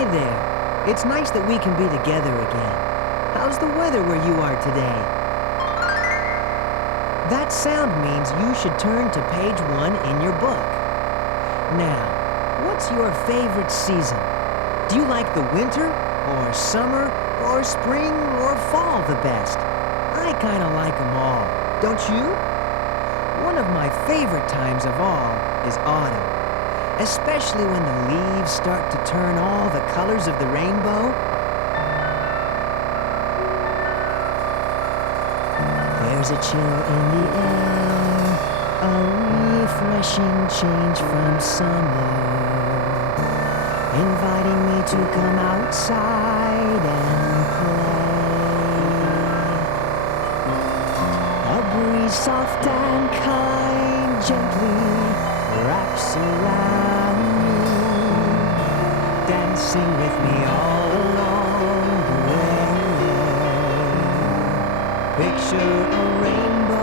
Hi there. It's nice that we can be together again. How's the weather where you are today? That sound means you should turn to page 1 in your book. Now, what's your favorite season? Do you like the winter, or summer, or spring, or fall the best? I kind of like them all, don't you? One of my favorite times of all is autumn, especially when the leaves start to turn all the colors of the rainbow. There's a chill in the air, a refreshing change from summer, inviting me to come outside and play. A breeze soft and kind gently wraps around you, dancing with me all along the way. Picture a rainbow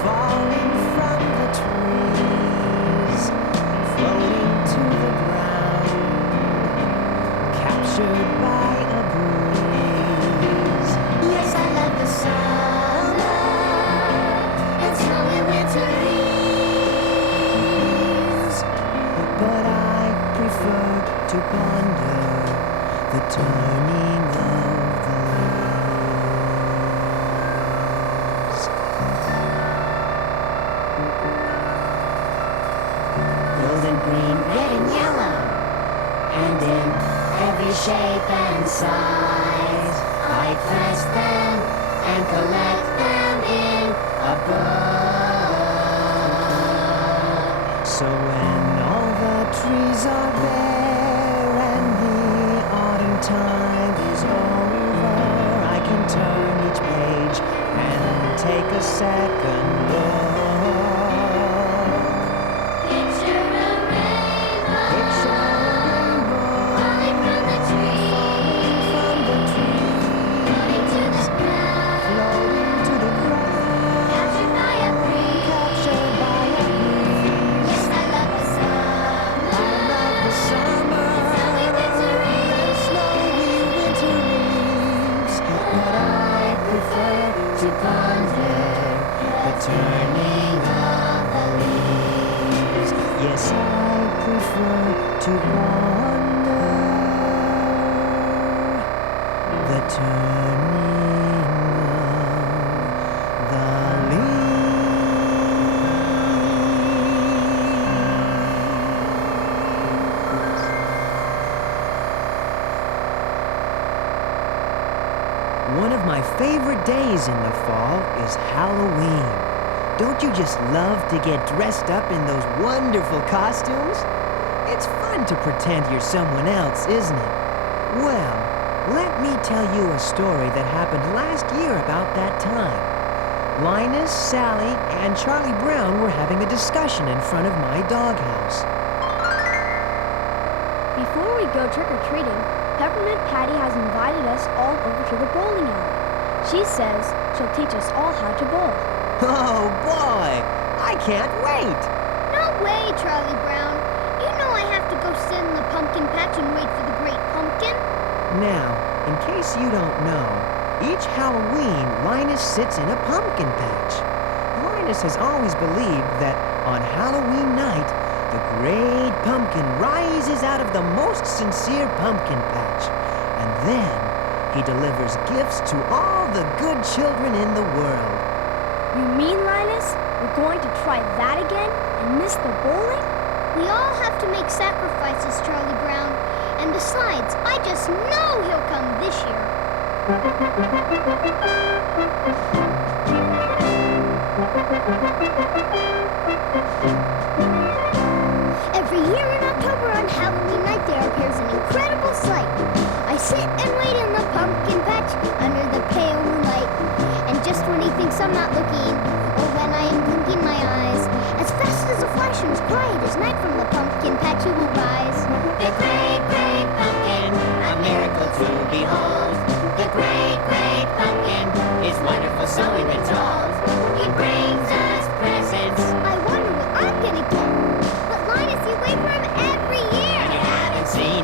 falling from the trees, floating to the ground, captured by a breeze. Yes, I love the summer and snowy winter leaves, but I prefer to ponder the turning of the leaves. Golden, green, red, and yellow, and in every shape and size, I press them and collect them in a book. So when all the trees are bare and the autumn time is over, I can turn each page and take a second look. Picture a rainbow, picture a rainbow, falling from the trees, floating to the ground, captured by a breeze, Yes, I love the summer, snowy winter leaves, but I prefer to ponder the turning of the leaves. Yes, I prefer to ponder the turning of the leaves. One of my favorite days in the fall is Halloween. Don't you just love to get dressed up in those wonderful costumes? It's fun to pretend you're someone else, isn't it? Well, let me tell you a story that happened last year about that time. Linus, Sally, and Charlie Brown were having a discussion in front of my doghouse. Before we go trick-or-treating, Peppermint Patty has invited us all over to the bowling alley. She says she'll teach us all how to bowl. Oh, boy! I can't wait! No way, Charlie Brown. You know I have to go sit in the pumpkin patch and wait for the great pumpkin. Now, in case you don't know, each Halloween, Linus sits in a pumpkin patch. Linus has always believed that on Halloween night, the great pumpkin rises out of the most sincere pumpkin patch, and then he delivers gifts to all the good children in the world. You mean, Linus, we're going to try that again and miss the bowling? We all have to make sacrifices, Charlie Brown. And besides, I just know he'll come this year. Every year in October on Halloween night there appears an incredible sight. I sit and wait in the pumpkin patch under the pale moonlight. And just when he thinks I'm not looking, or when I am blinking my eyes, as fast as a flash and as quiet as night from the pumpkin patch he will rise. The great, great pumpkin, a miracle to behold. The great, great pumpkin is wonderful, so we've been told. He brings us presents. I wonder what I'm gonna get. But Linus, you wait for him every year. And you haven't seen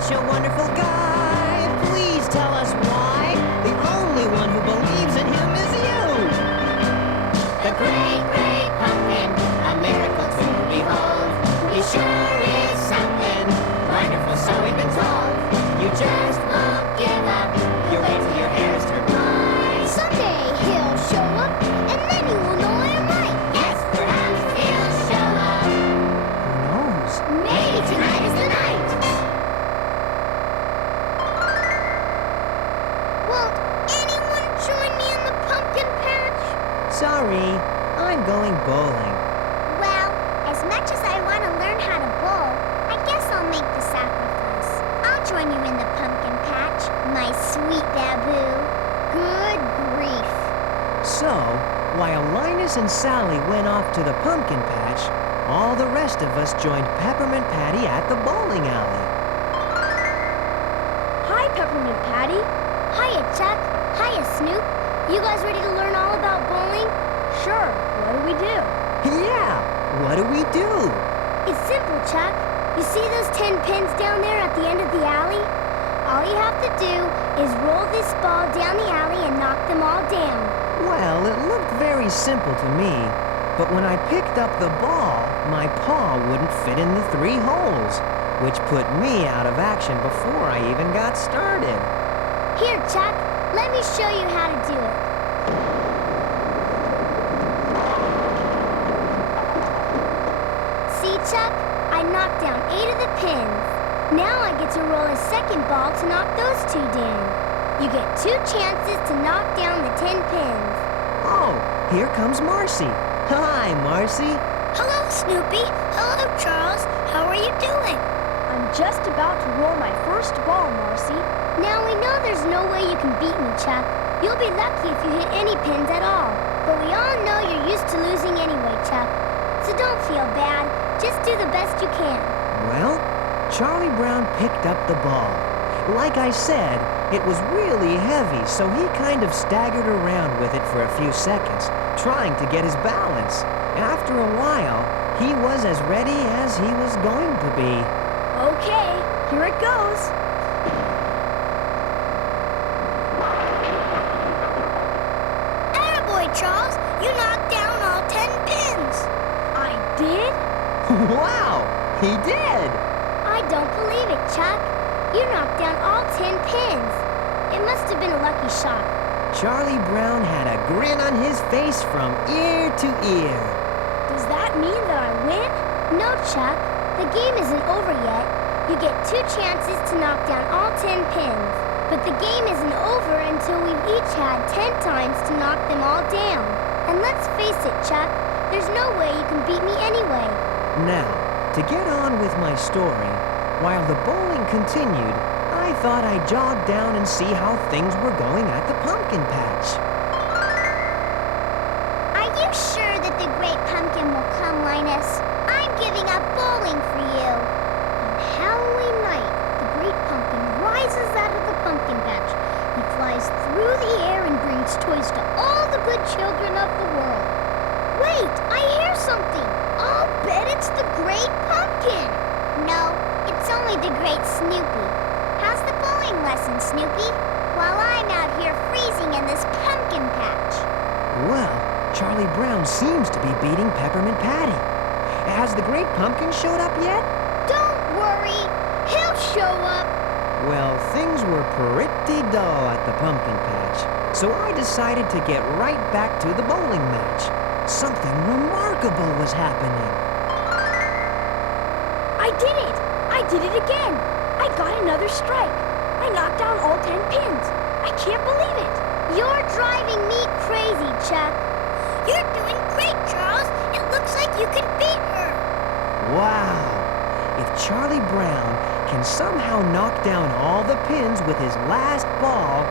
such a wonderful guy. Please tell us why. The only one who believes in him is you. The great, great pumpkin, a miracle to behold. He sure is something wonderful, so we've been told. You just won't give up. You'll wait till your hair's turned white. Someday he'll show up, and then you will know I am right. Yes, perhaps he'll show up. Who knows? Maybe tonight is the night. Won't anyone join me in the pumpkin patch? Sorry, I'm going bowling. Well, as much as I want to learn how to bowl, I guess I'll make the sacrifice. I'll join you in the pumpkin patch, my sweet Babu. Good grief. So, while Linus and Sally went off to the pumpkin patch, all the rest of us joined Peppermint Patty at the bowling alley. Hi, Peppermint Patty. Hiya, Chuck. Hiya, Snoop. You guys ready to learn all about bowling? Sure, what do we do? Yeah, what do we do? It's simple, Chuck. You see those 10 pins down there at the end of the alley? All you have to do is roll this ball down the alley and knock them all down. Well, it looked very simple to me, but when I picked up the ball, my paw wouldn't fit in the 3 holes, which put me out of action before I even got started. Here, Chuck. Let me show you how to do it. See, Chuck? I knocked down 8 of the pins. Now I get to roll a second ball to knock those 2 down. You get 2 chances to knock down the 10 pins. Oh, here comes Marcy. Hi, Marcy. Hello, Snoopy. Hello, Charles. How are you doing? I'm just about to roll my first ball, Marcy. Now we know there's no way you can beat me, Chuck. You'll be lucky if you hit any pins at all. But we all know you're used to losing anyway, Chuck. So don't feel bad. Just do the best you can. Well, Charlie Brown picked up the ball. Like I said, it was really heavy, so he kind of staggered around with it for a few seconds, trying to get his balance. After a while, he was as ready as he was going to be. Okay, here it goes. Attaboy, Charles. You knocked down all 10 pins. I did? Wow, he did! I don't believe it, Chuck. You knocked down all 10 pins. It must have been a lucky shot. Charlie Brown had a grin on his face from ear to ear. Does that mean that I win? No, Chuck. The game isn't over yet. You get 2 chances to knock down all 10 pins. But the game isn't over until we've each had 10 times to knock them all down. And let's face it, Chuck, there's no way you can beat me anyway. Now, to get on with my story, while the bowling continued, I thought I'd jog down and see how things were going at the pumpkin patch. Are you sure that the great pumpkin will come, Linus? I'm giving up bowling for you. On Halloween night, the great pumpkin rises out of the pumpkin patch. He flies through the air and brings toys to all the good children of the world. Wait, I hear something. I'll bet it's the great pumpkin. No, it's only the great Snoopy. How's the bowling lesson, Snoopy? While I'm out here freezing in this pumpkin patch. Well, Charlie Brown seems to be beating Peppermint Patty. Has the great pumpkin showed up yet? Don't worry, he'll show up. Well, things were pretty dull at the pumpkin patch, so I decided to get right back to the bowling match. Something remarkable was happening. I did it! I did it again! I got another strike. I knocked down all 10 pins. I can't believe it. You're driving me crazy, Chuck. You're doing great, Charles. It looks like you can beat her. Wow! If Charlie Brown can somehow knock down all the pins with his last ball,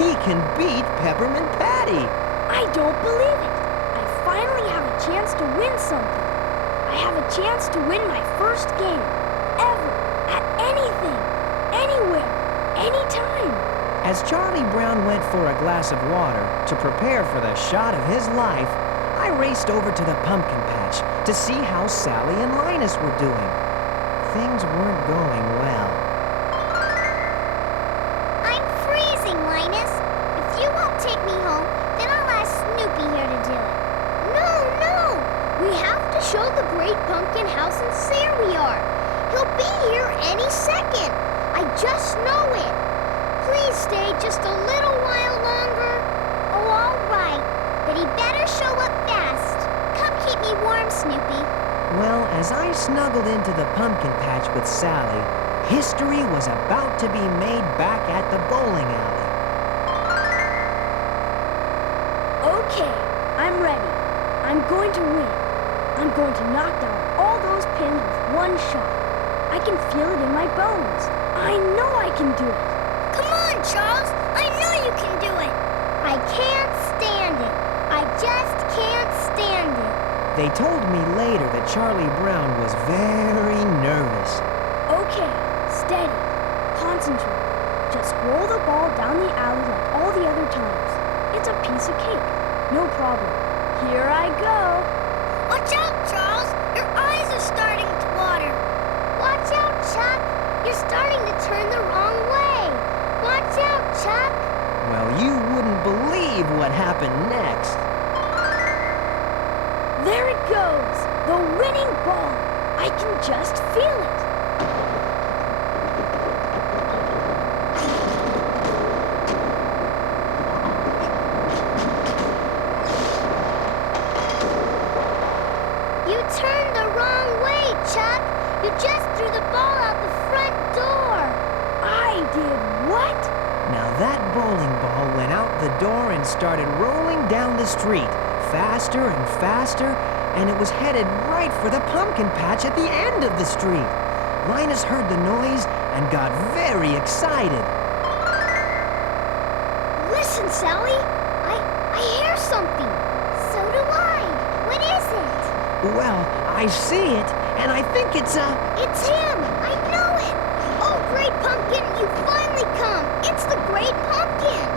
he can beat Peppermint Patty. I don't believe it. I finally have a chance to win something. I have a chance to win my first game. Ever. At anything. Anywhere. Anytime. As Charlie Brown went for a glass of water to prepare for the shot of his life, I raced over to the pumpkin patch to see how Sally and Linus were doing. Things weren't going well. struggled into the pumpkin patch with Sally, history was about to be made back at the bowling alley. Okay, I'm ready. I'm going to win. I'm going to knock down all those pins with one shot. I can feel it in my bones. I know I can do it. Come on, Charles. I know you can do it. I can't stand it. I just can't stand it. They told me later that Charlie Brown was very nervous. Okay, steady. Concentrate. Just roll the ball down the alley like all the other times. It's a piece of cake. No problem. Here I go. Watch out, Charles. Your eyes are starting to water. Watch out, Chuck. You're starting to turn the wrong way. Watch out, Chuck. Well, you wouldn't believe what happened next. There it goes. The winning ball. I can just feel it. You turned the wrong way, Chuck. You just threw the ball out the front door. I did what? Now that bowling ball went out the door and started rolling down the street, faster and faster, and it was headed right for the pumpkin patch at the end of the street. Linus heard the noise and got very excited. Listen, Sally. I hear something. So do I. What is it? Well, I see it, and I think it's It's him. I know it. Oh, Great Pumpkin, you finally come. It's the Great Pumpkin.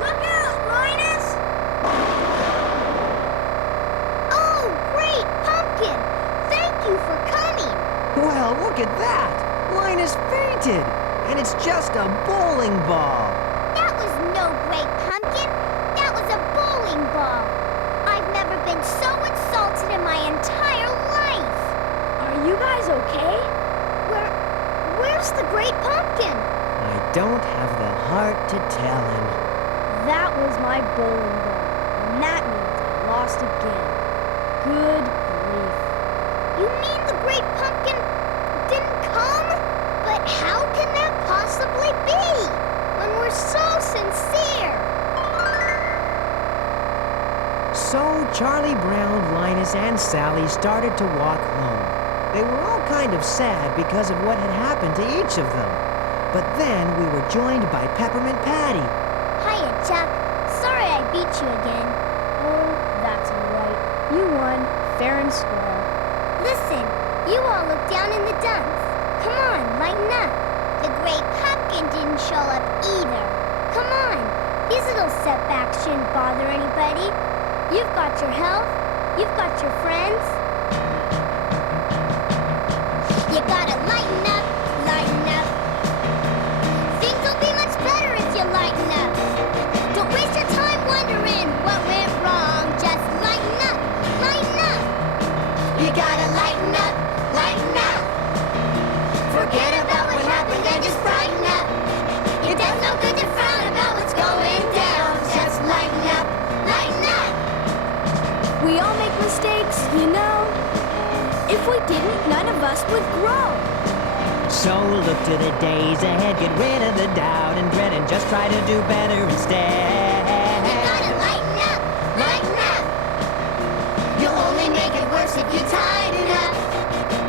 Look out, Linus! Oh, Great Pumpkin. Thank you for coming. Well, look at that! Linus fainted, and it's just a bowling ball. That was no Great Pumpkin. That was a bowling ball. I've never been so insulted in my entire life. Are you guys okay? Where's the Great Pumpkin? I don't have the heart to tell him. That was my bowling ball, and that means I lost again. Good grief. You mean the Great Pumpkin didn't come? But how can that possibly be when we're so sincere? So Charlie Brown, Linus, and Sally started to walk home. They were all kind of sad because of what had happened to each of them. But then we were joined by Peppermint Patty. Hiya, Chuck. Sorry I beat you again. Oh, that's all right. You won, fair and square. Listen, you all look down in the dumps. Come on, lighten up. The Great Pumpkin didn't show up either. Come on, these little setbacks shouldn't bother anybody. You've got your health. You've got your friends. You gotta lighten up, lighten up. Things will be much better if you lighten up. Don't waste your time wondering what went wrong. Just lighten up, lighten up. You gotta lighten up, lighten up. Forget about what happened and just brighten up. It does no good to frown about what's going down. Just lighten up, lighten up. We all make mistakes, you know. If we didn't, none of us would grow. So look to the days ahead, get rid of the doubt and dread, and just try to do better instead. You gotta lighten up, lighten up. You'll only make it worse if you tighten up.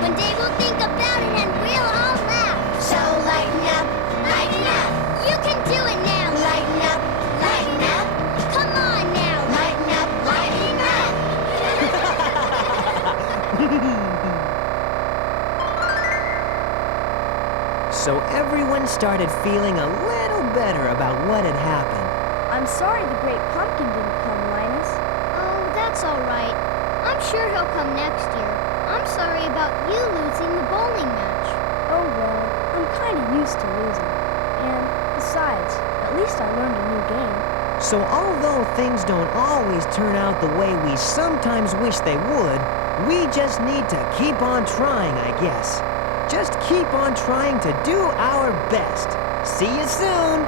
One day we'll think about it and we'll all laugh. So lighten up, lighten up. You can do it now. Lighten up, lighten up. Come on now. Lighten up, lighten up. So everyone started feeling a little better about what had happened. I'm sorry the Great Pumpkin didn't come, Linus. Oh, that's all right. I'm sure he'll come next year. I'm sorry about you losing the bowling match. Oh well, I'm kind of used to losing. And besides, at least I learned a new game. So although things don't always turn out the way we sometimes wish they would, we just need to keep on trying, I guess. Just keep on trying to do our best. See you soon!